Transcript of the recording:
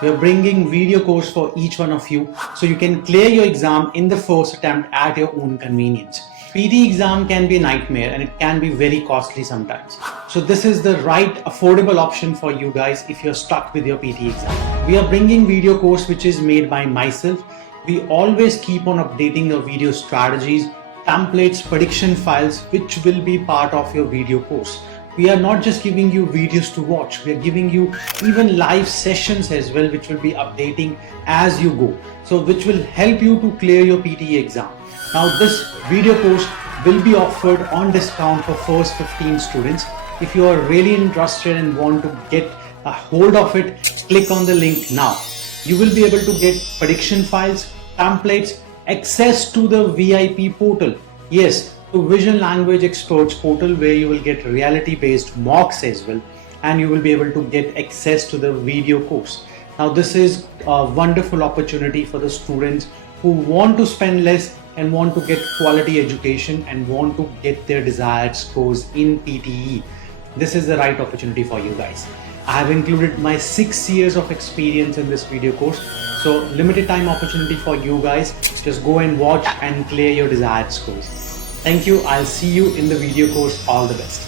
We are bringing video course for each one of you so you can clear your exam in the first attempt at your own convenience. PTE exam can be a nightmare and it can be very costly sometimes. So this is the right affordable option for you guys if you're stuck with your PTE exam. We are bringing video course which is made by myself. We always keep on updating the video strategies, templates, prediction files which will be part of your video course. We are not just giving you videos to watch, we are giving you even live sessions as well which will be updating as you go. So which will help you to clear your PTE exam. Now this video course will be offered on discount for first 15 students. If you are really interested and want to get a hold of it, click on the link now. You will be able to get prediction files, templates, access to the VIP portal. Yes, to Vision Language Experts portal where you will get reality based mocks as well, and you will be able to get access to the video course. Now this is a wonderful opportunity for the students who want to spend less and want to get quality education and want to get their desired scores in PTE. This is the right opportunity for you guys. I have included my 6 years of experience in this video course. So limited time opportunity for you guys. Just go and watch and clear your desired scores. Thank you. I'll see you in the video course. All the best.